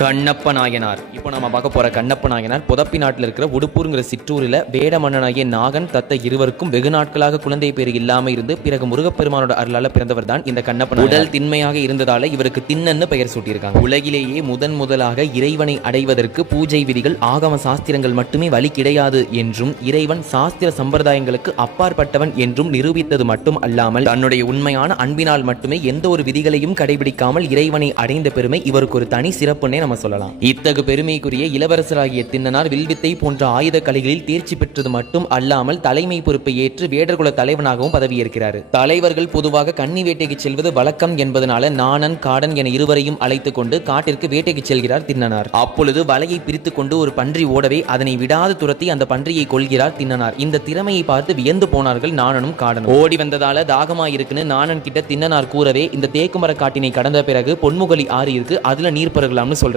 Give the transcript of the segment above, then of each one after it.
கண்ணப்ப நாயனார். இப்போ நம்ம பார்க்க போற கண்ணப்ப நாயனார் புதப்பி நாட்டில் இருக்கிற உடுப்பூருங்கிற சிற்றூரில் வேட மன்னனாகிய நாகன் தத்த இருவருக்கும் வெகு நாட்களாக குழந்தை பேர் இல்லாம இருந்து பிறகு முருகப்பெருமானோட அருளால பிறந்தவர் தான் இந்த கண்ணப்ப. உடல் திண்மையாக இருந்ததால இவருக்கு திண்ணன்னு பெயர் சூட்டியிருக்காங்க. உலகிலேயே முதலாக இறைவனை அடைவதற்கு பூஜை விதிகள் ஆகம சாஸ்திரங்கள் மட்டுமே வழி கிடையாது என்றும் இறைவன் சாஸ்திர சம்பிரதாயங்களுக்கு அப்பாற்பட்டவன் என்றும் நிரூபித்தது மட்டும் அல்லாமல் தன்னுடைய உண்மையான அன்பினால் மட்டுமே எந்த ஒரு விதிகளையும் கடைபிடிக்காமல் இறைவனை அடைந்த பெருமை இவருக்கு ஒரு தனி சிறப்புன்னே நம்ம சொல்லலாம். இத்தகு பெருமைக்குரிய இளவரசராகிய திண்ணனார் வில்வித்தை போன்ற ஆயுத கலைகளில் தேர்ச்சி பெற்றது மட்டும் அல்லாமல் தலைமை பொறுப்பை ஏற்று வேடர்குல தலைவனாகவும் பதவியேற்கிறார். தலைவர்கள் பொதுவாக கன்னி வேட்டைக்கு செல்வது வழக்கம் என்பதனால நாணன் காடன் என இருவரையும் அழைத்துக் கொண்டு காட்டிற்கு வேட்டைக்கு செல்கிறார் திண்ணனார். அப்பொழுது வலையை பிரித்துக் கொண்டு ஒரு பன்றி ஓடவே அதனை விடாது துரத்தி அந்த பன்றியை கொள்கிறார் திண்ணனார். இந்த திறமையை பார்த்து வியந்து போனார்கள் நாணனும் காடனும். ஓடி வந்ததால தாகமாயிருக்குன்னு நாணன் கிட்ட திண்ணனார் கூறவே இந்த தேக்குமர காட்டினை கடந்த பிறகு பொன்முகலி ஆறு இருக்கு, அதுல நீர் பருகலாம்னு சொல்றாரு.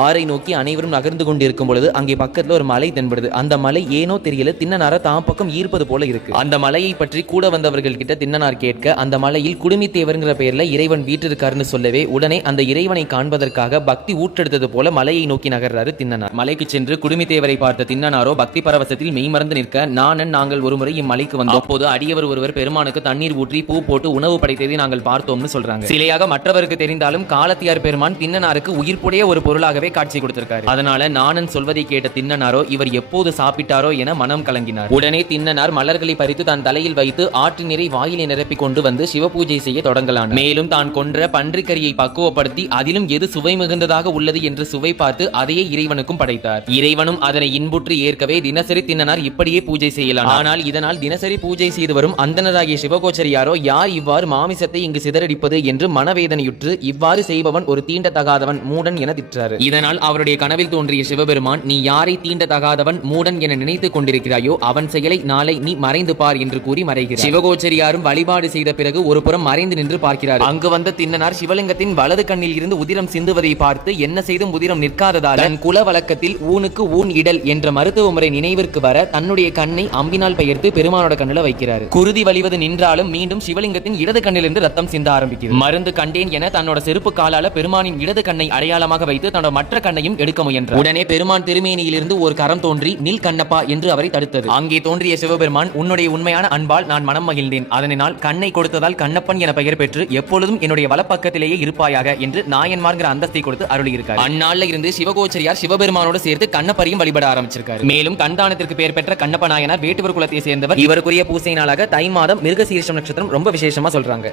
ஆறை நோக்கி அனைவரும் நகர்ந்து கொண்டிருக்கும் பொழுது அங்கே பக்கத்துல ஒரு மலை தென்படுது. அந்த மலை ஏனோ தெரியல திண்ணனார தாம் பக்கம் ஈர்ப்பது போல இருக்கு. அந்த மலையை பற்றி கூட வந்தவர்கள் கிட்ட திண்ணனார் கேட்க அந்த மலையில் குடுமித்தேவர்ங்கிற பெயர்ல இறைவன் வீற்றிருக்காருன்னு சொல்லவே உடனே அந்த இறைவனை காண்பதற்காக பக்தி ஊற்றெடுத்தது போல மலையை நோக்கி நகர்றாரு திண்ணனார். மலைக்கு சென்று குடுமித்தேவரை பார்த்த திண்ணனாரோ பக்தி பரவசத்தில் மெய்மறந்து நிற்க நானன் நாங்கள் ஒருமுறை இம்மலைக்கு வந்தோம். அப்போது அடியவர் ஒருவர் பெருமானுக்கு தண்ணீர் ஊற்றி பூ போட்டு உணவு படைத்ததை நாங்கள் பார்த்தோம்னு சொல்றாங்க. சிலையாக மற்றவருக்கு தெரிந்தாலும் காலத்தியார் பெருமான் திண்ணனாருக்கு உயிர்ப்புடைய ஒரு பொருளாகவே காட்சி கொடுத்திருக்காரு. அதனால நானன் சொல்வதை கேட்ட திண்ணனாரோ இவர் எப்போது சாப்பிட்டாரோ என மனம் கலங்கினார். உடனே திண்ணனார் மலர்களை பறித்து தன் தலையில் வைத்து ஆற்று நீரை வாயிலை நிரப்பி கொண்டு வந்து சிவபூஜை செய்ய தொடங்கலானார். மேலும் தான் கொன்ற பன்றிக்கரியை பக்குவப்படுத்தி அதிலும் எது சுவை மிகுந்ததாக உள்ளது என்று சுவை பார்த்து அதையே இறைவனுக்கும் படைத்தார். இறைவனும் அதனை இன்புற்று ஏற்கவே தினசரி திண்ணனார் இப்படியே பூஜை செய்யலாம். ஆனால் இதனால் தினசரி பூஜை செய்து வரும் அந்தனராகிய சிவகோச்சரியாரோ யார் இவ்வாறு மாமிசத்தை இங்கு சிதறடிப்பது என்று மனவேதனையுற்று இவ்வாறு செய்பவன் ஒரு தீண்டத்தகாதவன் மூடன் என திட்டார். இதனால் அவருடைய கனவில் தோன்றிய சிவபெருமான் நீ யாரை தீண்டத்தகாதவன் மூடன் என நினைத்துக் கொண்டிருக்கிறாயோ அவன் செயலை நாளை நீ மறைந்து பார் என்று கூறி மறைகிறார். சிவகோச்சரியாரும் வழிபாடு செய்த பிறகு ஒரு புறம் மறைந்து நின்று பார்க்கிறார். அங்கு வந்த திண்ணனார் சிவலிங்கத்தின் வலது கண்ணில் இருந்து உதிரம் சிந்துவதை பார்த்து என்ன செய்தும் உதிரம் நிற்காததால் தன் குல வழக்கத்தில் ஊனுக்கு ஊன் இடல் என்ற மருத்துவ முறை நினைவிற்கு வர தன்னுடைய கண்ணை அம்பினால் பெயர்த்து பெருமானோட கண்ணில் வைக்கிறார். குருதி வலிவது நின்றாலும் மீண்டும் சிவலிங்கத்தின் இடது கண்ணிலிருந்து ரத்தம் சிந்த ஆரம்பிக்கிறது. மருந்து கண்டேன் என தன்னோட செருப்பு காலால பெருமானின் இடது கண்ணை அடையாளமாக வைத்து தன்னோட மற்ற கண்ணையும் எடுக்க முயன்றார். உடனே பெருமான் திருமேனியிலிருந்து ஒரு கரம் தோன்றி நில் கண்ணப்பா என்று அவரை தடுத்தது. அங்கே தோன்றிய சிவபெருமான் உன்னுடைய உண்மையான அன்பால் நான் மனம் மகிழ்ந்தேன், அதனால் கண்ணை கொடுத்ததால் கண்ணப்பன் என பெயர் பெற்று எப்பொழுதும் என்னுடைய வலப்பக்கத்திலேயே இருப்பாயாக என்று நாயன்மார்கிற அந்தஸ்தை கொடுத்து அருளியிருக்கார். அந்நாள்ல இருந்து சிவகோச்சரியார் சிவபெருமானோடு சேர்த்து கண்ணப்பரையும் வழிபட ஆரம்பிச்சிருக்காரு. மேலும் கண்தானத்திற்கு பெயர் பெற்ற கண்ணப்ப நாயனார் வேட்டுவர் குலத்தை சேர்ந்தவர். இவருக்குரிய பூசை நாளாக தை மாதம் மிருகசீரிஷம் நட்சத்திரம் ரொம்ப விசேஷமா சொல்றாங்க.